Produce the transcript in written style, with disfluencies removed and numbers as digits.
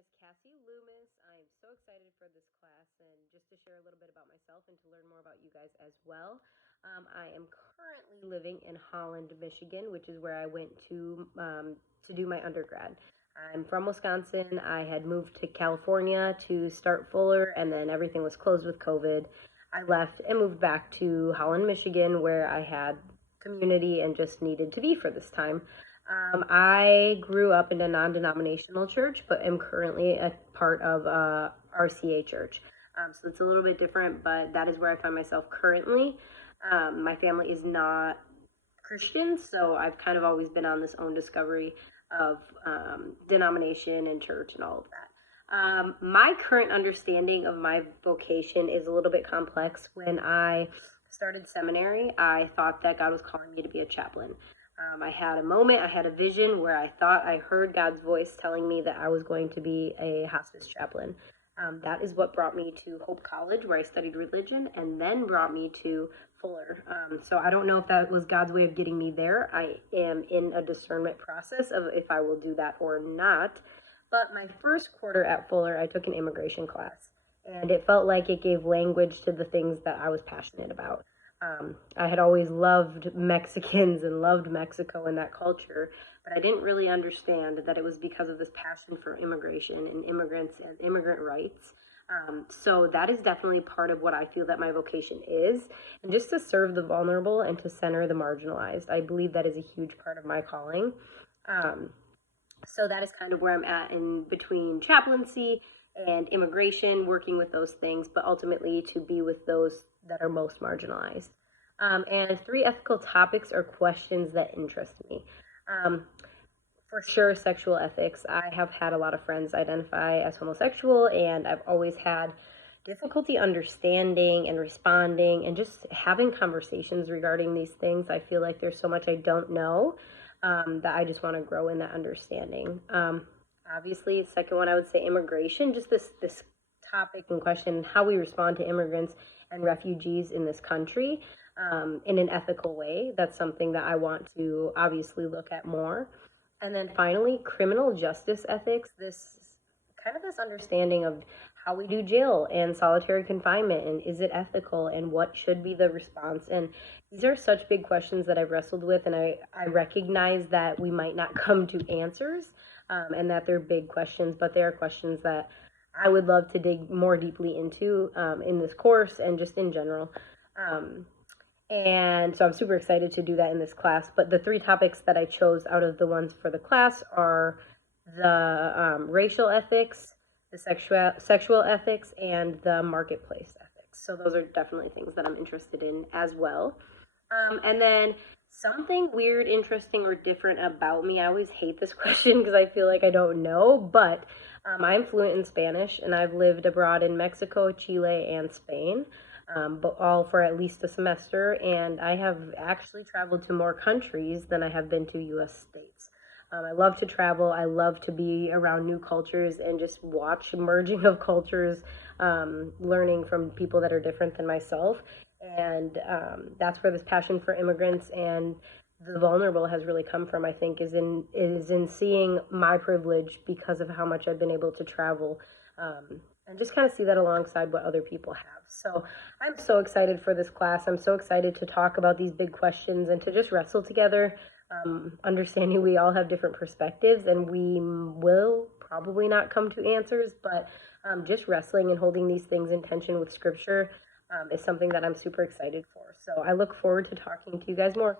is Cassie Loomis. I am so excited for this class and just to share a little bit about myself and to learn more about you guys as well. I am currently living in Holland, Michigan, which is where I went to do my undergrad. I'm from Wisconsin. I had moved to California to start Fuller, and then everything was closed with COVID. I left and moved back to Holland, Michigan, where I had community and just needed to be for this time. I grew up in a non-denominational church, but am currently a part of a RCA church. So it's a little bit different, but that is where I find myself currently. My family is not Christian, so I've kind of always been on this own discovery of denomination and church and all of that. My current understanding of my vocation is a little bit complex. When I started seminary, I thought that God was calling me to be a chaplain. I had a moment, I had a vision where I thought I heard God's voice telling me that I was going to be a hospice chaplain. That is what brought me to Hope College, where I studied religion, and then brought me to Fuller. So I don't know if that was God's way of getting me there. I am in a discernment process of if I will do that or not. But my first quarter at Fuller, I took an immigration class, and it felt like it gave language to the things that I was passionate about. I had always loved Mexicans and loved Mexico and that culture, but I didn't really understand that it was because of this passion for immigration and immigrants and immigrant rights. So that is definitely part of what I feel that my vocation is, and just to serve the vulnerable and to center the marginalized. I believe that is a huge part of my calling. So that is kind of where I'm at in between chaplaincy and immigration, working with those things, but ultimately to be with those that are most marginalized. And three ethical topics or questions that interest me. For sure, sexual ethics. I have had a lot of friends identify as homosexual, and I've always had difficulty understanding and responding and just having conversations regarding these things. I feel like there's so much I don't know that I just want to grow in that understanding. Obviously, second one, I would say immigration, just this topic and question, how we respond to immigrants and refugees in this country in an ethical way. That's something that I want to obviously look at more. And then finally, criminal justice ethics, this understanding of how we do jail and solitary confinement, and is it ethical, and what should be the response. And these are such big questions that I've wrestled with, and I recognize that we might not come to answers, and that they're big questions, but they are questions that I would love to dig more deeply into in this course and just in general. And so I'm super excited to do that in this class. But the three topics that I chose out of the ones for the class are the racial ethics, the sexual ethics, and the marketplace ethics. So those are definitely things that I'm interested in as well. And then something weird, interesting, or different about me. I always hate this question because I feel like I don't know, but I'm fluent in Spanish, and I've lived abroad in Mexico, Chile, and Spain, but all for at least a semester, and I have actually traveled to more countries than I have been to U.S. states. I love to travel. I love to be around new cultures and just watch merging of cultures, learning from people that are different than myself. And that's where this passion for immigrants and the vulnerable has really come from, I think, is in seeing my privilege because of how much I've been able to travel, and just kind of see that alongside what other people have. So I'm so excited for this class. I'm so excited to talk about these big questions and to just wrestle together, understanding we all have different perspectives and we will probably not come to answers, but just wrestling and holding these things in tension with scripture is something that I'm super excited for. So I look forward to talking to you guys more.